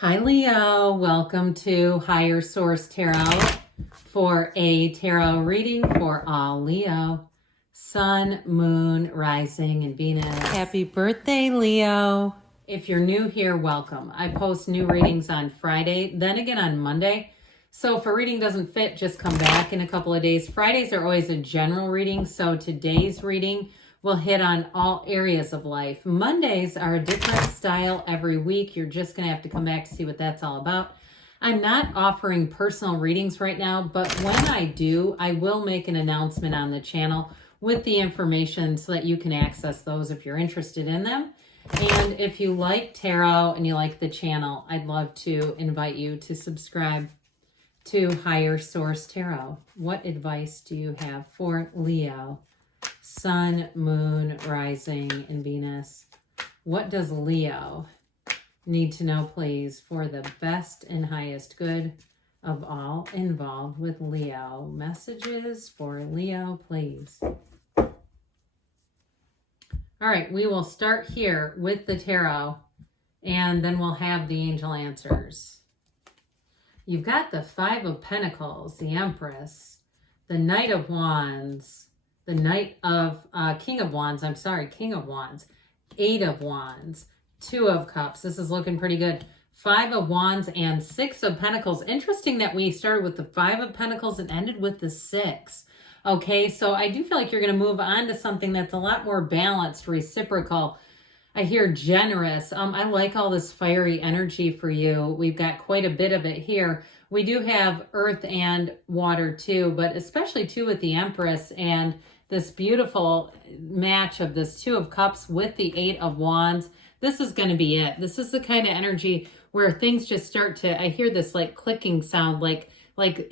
Hi Leo, welcome to Higher Source Tarot for a tarot reading for all Leo, Sun, Moon, Rising, and Venus. Happy birthday, Leo. If you're new here, welcome. I post new readings on Friday, then again on Monday. So if a reading doesn't fit, just come back in a couple of days. Fridays are always a general reading, so today's reading will hit on all areas of life. Mondays are a different style every week. You're just going to have to come back to see what that's all about. I'm not offering personal readings right now, but when I do, I will make an announcement on the channel with the information so that you can access those if you're interested in them. And if you like tarot and you like the channel, I'd love to invite you to subscribe to Higher Source Tarot. What advice do you have for Leo? Sun, Moon, Rising, and Venus. What does Leo need to know, please, for the best and highest good of all involved with Leo? Messages for Leo, please. All right, we will start here with the tarot, and then we'll have the angel answers. You've got the Five of Pentacles, the Empress, the Knight of Wands, the Knight of, King of Wands, Eight of Wands, Two of Cups. This is looking pretty good. Five of Wands and Six of Pentacles. Interesting that we started with the Five of Pentacles and ended with the Six. Okay, so I do feel like you're going to move on to something that's a lot more balanced, reciprocal. I hear generous. I like all this fiery energy for you. We've got quite a bit of it here. We do have earth and water too, but especially too with the Empress and this beautiful match of this Two of Cups with the Eight of Wands. This is going to be it. This is the kind of energy where things just start to, I hear this like clicking sound, like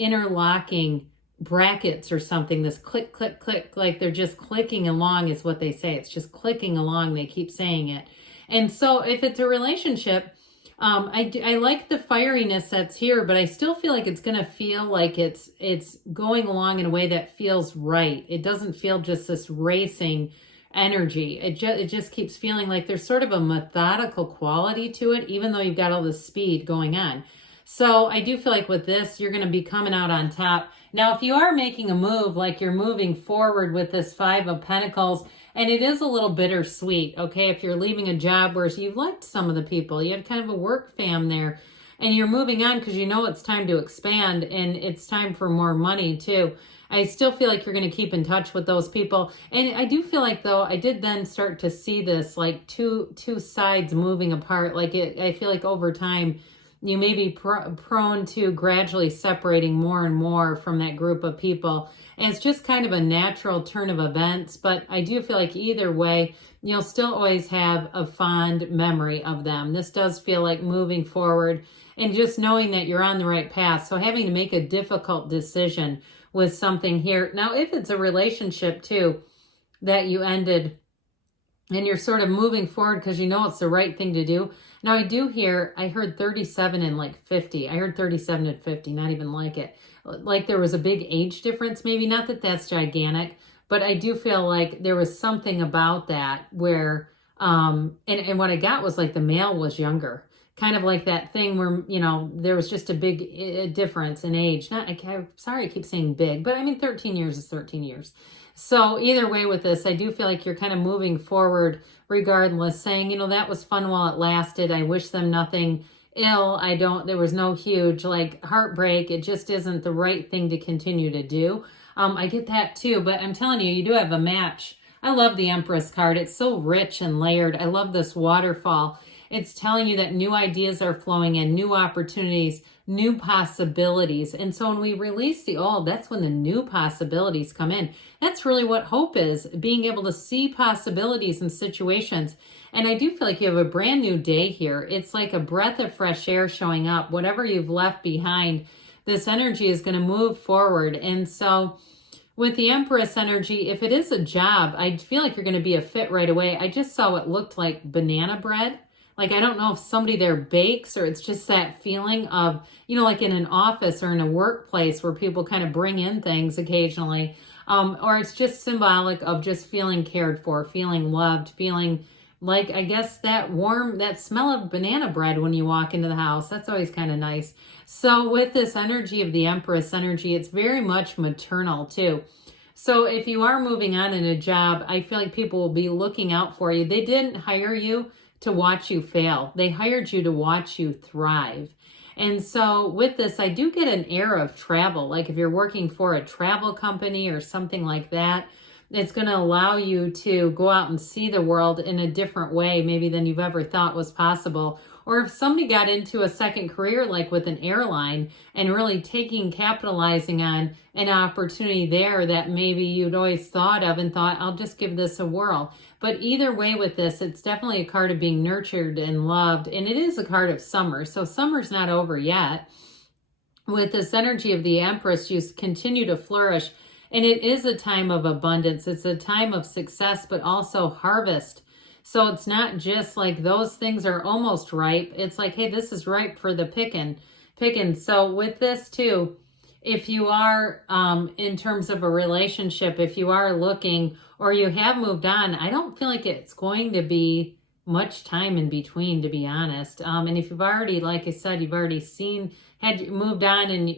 interlocking brackets or something. This click, click, click, like they're just clicking along is what they say. It's just clicking along. They keep saying it. And so if it's a relationship, I like the fieriness that's here, but I still feel like it's going to feel like it's going along in a way that feels right. It doesn't feel just this racing energy. It just keeps feeling like there's sort of a methodical quality to it, even though you've got all this speed going on. So I do feel like with this, you're going to be coming out on top. Now, if you are making a move, like you're moving forward with this Five of Pentacles, and it is a little bittersweet, okay? If you're leaving a job where you've liked some of the people, you had kind of a work fam there, and you're moving on because you know it's time to expand and it's time for more money too. I still feel like you're going to keep in touch with those people. And I do feel like, though, I did then start to see this like two sides moving apart. Like I feel like over time, you may be prone to gradually separating more and more from that group of people. And it's just kind of a natural turn of events. But I do feel like either way, you'll still always have a fond memory of them. This does feel like moving forward and just knowing that you're on the right path. So having to make a difficult decision with something here. Now, if it's a relationship too that you ended and you're sort of moving forward because you know it's the right thing to do. Now, I heard 37 and like 50. I heard 37 and 50, not even like it. Like there was a big age difference, maybe. Not that that's gigantic, but I do feel like there was something about that where, and what I got was like the male was younger. Kind of like that thing where, you know, there was just a big difference in age. Sorry, I keep saying big, but I mean, 13 years is 13 years. So either way with this, I do feel like you're kind of moving forward regardless, saying, you know, that was fun while it lasted. I wish them nothing ill. There was no huge like heartbreak. It just isn't the right thing to continue to do. I get that too, but I'm telling you, you do have a match. I love the Empress card. It's so rich and layered. I love this waterfall. It's telling you that new ideas are flowing in, new opportunities, new possibilities. And so when we release the old, that's when the new possibilities come in. That's really what hope is, being able to see possibilities in situations. And I do feel like you have a brand new day here. It's like a breath of fresh air showing up. Whatever you've left behind, this energy is going to move forward. And so with the Empress energy, if it is a job, I feel like you're going to be a fit right away. I just saw what looked like banana bread. Like, I don't know if somebody there bakes or it's just that feeling of, you know, like in an office or in a workplace where people kind of bring in things occasionally. Or it's just symbolic of just feeling cared for, feeling loved, feeling like, I guess that smell of banana bread when you walk into the house. That's always kind of nice. So with this energy of the Empress energy, it's very much maternal too. So if you are moving on in a job, I feel like people will be looking out for you. They didn't hire you to watch you fail. They hired you to watch you thrive. And so with this, I do get an air of travel. Like if you're working for a travel company or something like that, it's going to allow you to go out and see the world in a different way, maybe than you've ever thought was possible. Or if somebody got into a second career, like with an airline, and really capitalizing on an opportunity there that maybe you'd always thought of and thought, I'll just give this a whirl. But either way with this, it's definitely a card of being nurtured and loved. And it is a card of summer. So summer's not over yet. With this energy of the Empress, you continue to flourish. And it is a time of abundance. It's a time of success, but also harvest. So it's not just like those things are almost ripe. It's like, hey, this is ripe for the picking. So with this too, if you are in terms of a relationship, if you are looking or you have moved on, I don't feel like it's going to be much time in between, to be honest. And if you've already, like I said, you've already moved on and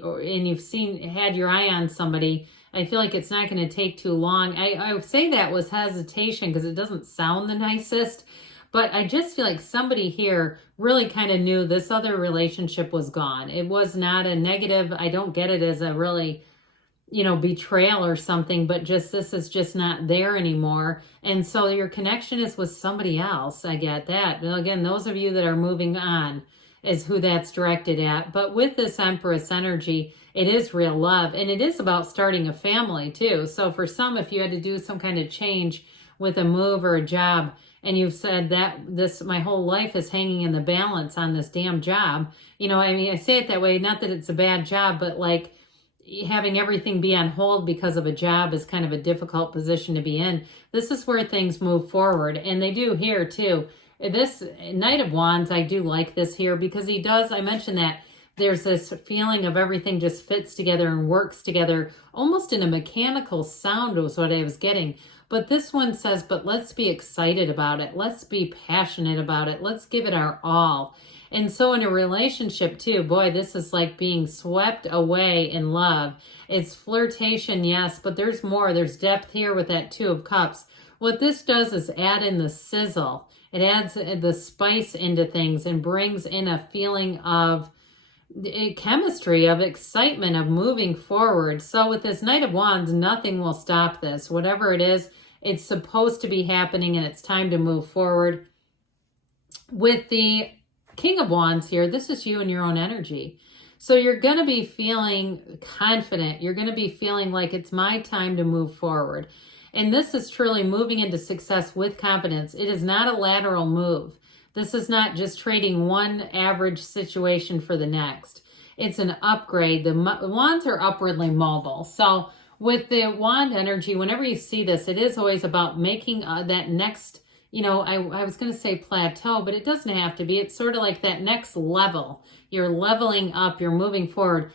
you've had your eye on somebody, I feel like it's not going to take too long. I would say that was hesitation because it doesn't sound the nicest, but I just feel like somebody here really kind of knew this other relationship was gone. It was not a negative. I don't get it as a really, betrayal or something, but just this is just not there anymore. And so your connection is with somebody else. I get that. But again, those of you that are moving on is who that's directed at. But with this Empress energy, it is real love, and it is about starting a family too. So for some, if you had to do some kind of change with a move or a job, and you've said that my whole life is hanging in the balance on this damn job, I say it that way, not that it's a bad job, but like having everything be on hold because of a job is kind of a difficult position to be in. This is where things move forward, and they do here too. This Knight of Wands, I do like this here because I mentioned that there's this feeling of everything just fits together and works together almost in a mechanical sound was what I was getting. But this one says, but let's be excited about it. Let's be passionate about it. Let's give it our all. And so in a relationship too, boy, this is like being swept away in love. It's flirtation, yes, but there's more. There's depth here with that Two of Cups. What this does is add in the sizzle. It adds the spice into things and brings in a feeling of chemistry, of excitement, of moving forward. So with this Knight of Wands, nothing will stop this. Whatever it is, it's supposed to be happening and it's time to move forward. With the King of Wands here, this is you and your own energy. So you're going to be feeling confident. You're going to be feeling like it's my time to move forward. And this is truly moving into success with confidence. It is not a lateral move. This is not just trading one average situation for the next. It's an upgrade. The wands are upwardly mobile. So with the wand energy, whenever you see this, it is always about making that next, I was going to say plateau, but it doesn't have to be. It's sort of like that next level. You're leveling up. You're moving forward.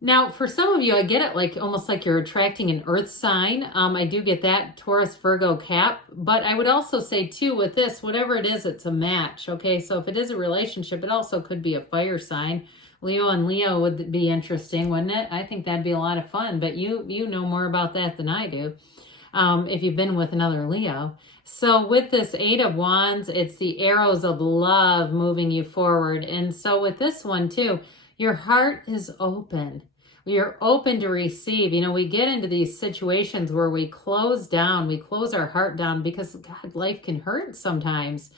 Now, for some of you, I get it like almost like you're attracting an earth sign. I do get that, Taurus, Virgo, Cap. But I would also say, too, with this, whatever it is, it's a match. Okay, so if it is a relationship, it also could be a fire sign. Leo and Leo would be interesting, wouldn't it? I think that'd be a lot of fun. But you know more about that than I do if you've been with another Leo. So with this Eight of Wands, it's the arrows of love moving you forward. And so with this one, too, your heart is open. You're open to receive. We get into these situations where we close our heart down because, God, life can hurt sometimes.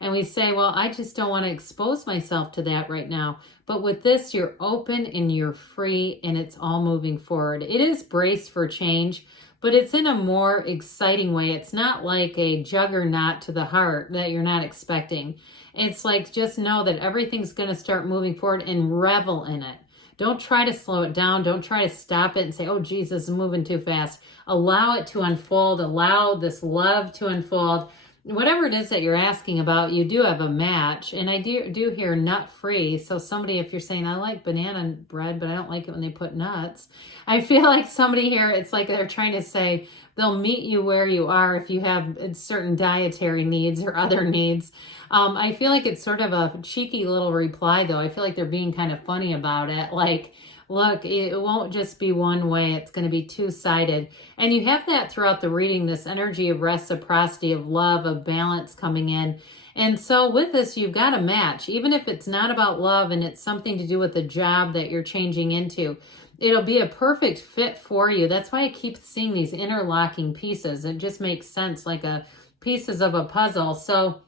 And we say, well, I just don't want to expose myself to that right now. But with this, you're open and you're free and it's all moving forward. It is braced for change, but it's in a more exciting way. It's not like a juggernaut to the heart that you're not expecting. It's like, just know that everything's going to start moving forward and revel in it. Don't try to slow it down. Don't try to stop it and say, oh, Jesus is moving too fast. Allow it to unfold. Allow this love to unfold. Whatever it is that you're asking about, you do have a match. And I do hear nut-free. So somebody, if you're saying, I like banana bread, but I don't like it when they put nuts. I feel like somebody here, it's like they're trying to say, They'll meet you where you are if you have certain dietary needs or other needs. I feel like it's sort of a cheeky little reply, though. I feel like they're being kind of funny about it. Like, look, it won't just be one way. It's going to be two-sided. And you have that throughout the reading, this energy of reciprocity, of love, of balance coming in. And so with this, you've got a match. Even if it's not about love and it's something to do with the job that you're changing into, it'll be a perfect fit for you. That's why I keep seeing these interlocking pieces. It just makes sense, like pieces of a puzzle. So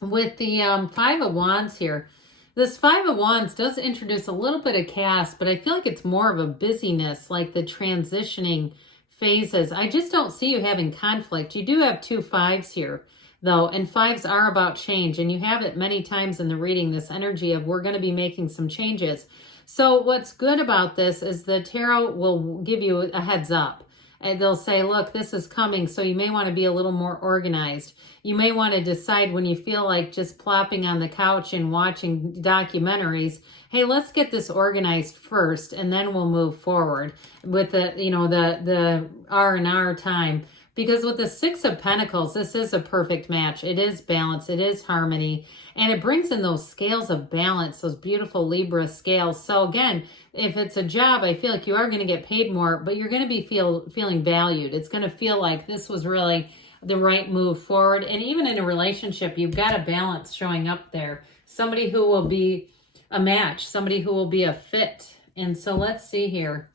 with the Five of Wands here, this Five of Wands does introduce a little bit of chaos, but I feel like it's more of a busyness, like the transitioning phases. I just don't see you having conflict. You do have two fives here, though, and fives are about change, and you have it many times in the reading, this energy of we're going to be making some changes. So what's good about this is the tarot will give you a heads up. And they'll say, look, this is coming, so you may want to be a little more organized. You may want to decide when you feel like just plopping on the couch and watching documentaries, hey, let's get this organized first, and then we'll move forward with the, the R&R time. Because with the Six of Pentacles, this is a perfect match. It is balance, it is harmony, and it brings in those scales of balance, those beautiful Libra scales. So again, if it's a job, I feel like you are going to get paid more, but you're going to be feeling valued. It's going to feel like this was really the right move forward. And even in a relationship, you've got a balance showing up there. Somebody who will be a match, somebody who will be a fit. And so let's see here.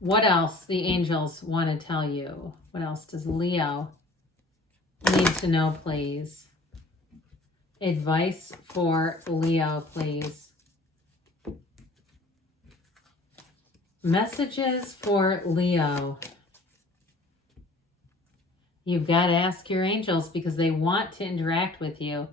What else the angels want to tell you? What else does Leo need to know, please? Advice for Leo, please. Messages for Leo. You've got to ask your angels because they want to interact with you.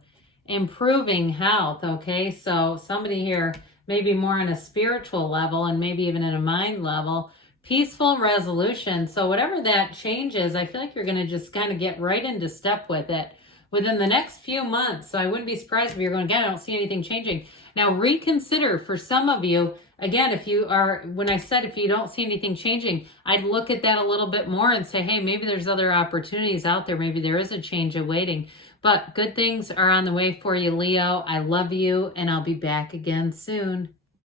Improving health, okay? So somebody here, maybe more on a spiritual level and maybe even at a mind level. Peaceful resolution. So whatever that changes, I feel like you're going to just kind of get right into step with it within the next few months. So I wouldn't be surprised if you're going, again, I don't see anything changing. Now reconsider for some of you, again, if you are, when I said if you don't see anything changing, I'd look at that a little bit more and say, hey, maybe there's other opportunities out there. Maybe there is a change awaiting. But good things are on the way for you, Leo. I love you, and I'll be back again soon.